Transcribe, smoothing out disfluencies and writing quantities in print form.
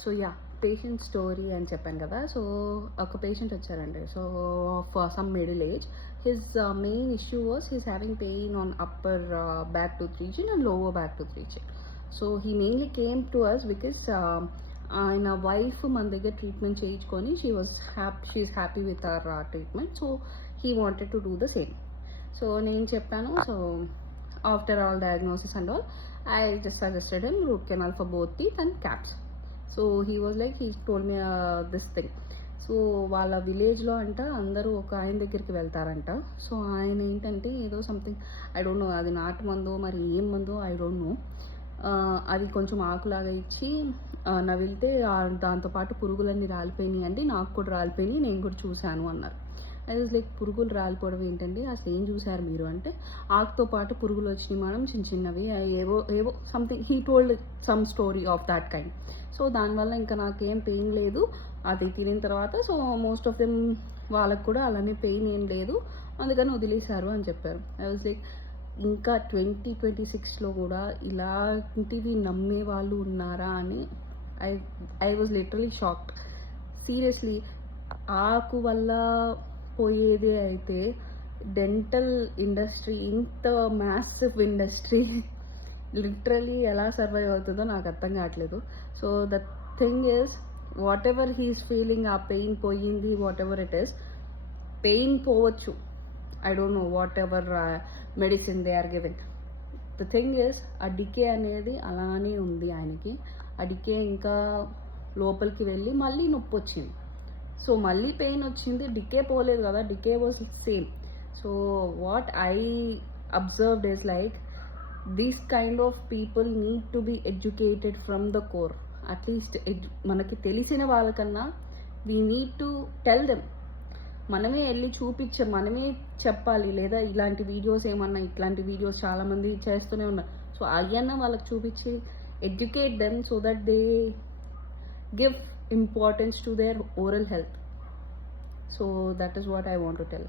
So yeah patient story అని చెప్పాను కదా. సో ఒక పేషెంట్ వచ్చారండి. So for some middle age, his main issue was he's having pain on upper back tooth region and lower back tooth region. So he mainly came to us because ఆయన wife మన దగ్గర treatment చేయించుకొని she's happy with our treatment. So he wanted to do the same. So నేను చెప్పాను. So after all diagnosis and all, I just suggested him root canal for both teeth and caps. So he was like, he told me this thing. So వాళ్ళ విలేజ్లో అంట అందరూ ఒక ఆయన దగ్గరికి వెళ్తారంట. So ఆయన ఏంటంటే ఏదో సంథింగ్, ఐ డోంట్ నో, అది నాటు మందో మరి ఏం మందో ఐ డోంట్ నో, అది కొంచెం ఆకులాగా ఇచ్చి నవిలితే దాంతోపాటు పురుగులన్నీ రాలిపోయినాయి అండి, నాకు కూడా రాలిపోయినాయి, నేను కూడా చూశాను అన్నారు. అది లైక్ పురుగులు రాలిపోవడం ఏంటండి, అసలు ఏం చూసారు మీరు అంటే, ఆకుతో పాటు పురుగులు వచ్చినాయి మేడం, చిన్న చిన్నవి, ఏవో ఏవో something, he told some story of that kind. So దానివల్ల ఇంకా నాకేం పెయిన్ లేదు అది తినిన తర్వాత. సో మోస్ట్ ఆఫ్ దెమ్ వాళ్ళకు కూడా అలానే పెయిన్ ఏం లేదు, అందుకని వదిలేశారు అని చెప్పారు. ఐ వాజ్ లైక్, ఇంకా 2026లో కూడా ఇలాంటివి నమ్మే వాళ్ళు ఉన్నారా అని I was literally shocked. Seriously, ఆకు వల్ల పోయేది అయితే డెంటల్ ఇండస్ట్రీ, ఇంత మ్యాసివ్ ఇండస్ట్రీ లిటరలీ ఎలా సర్వైవ్ అవుతుందో నాకు అర్థం కావట్లేదు. So the thing is, whatever he's feeling, ఆ పెయిన్ పోయింది, whatever it is, pain పోవచ్చు, I don't know whatever medicine they are giving. The thing is, ఆ డికే అనేది అలానే ఉంది ఆయనకి. ఆ డికే ఇంకా లోపలికి వెళ్ళి మళ్ళీ నొప్పి వచ్చింది. సో మళ్ళీ పెయిన్ వచ్చింది, డికే పోలేదు కదా, decay was same. So what I observed is like, these kind of people need to be educated from the core. At least మనకి తెలిసిన వాళ్ళకన్నా we need to tell them. మనమే వెళ్ళి మనమే చెప్పాలి. లేదా ఇలాంటి వీడియోస్ ఏమన్నా, ఇట్లాంటి వీడియోస్ చాలామంది చేస్తూనే ఉన్నారు. సో అయ్యన్నా వాళ్ళకి చూపించి educate them so that they give importance to their oral health. So that is what I want to tell.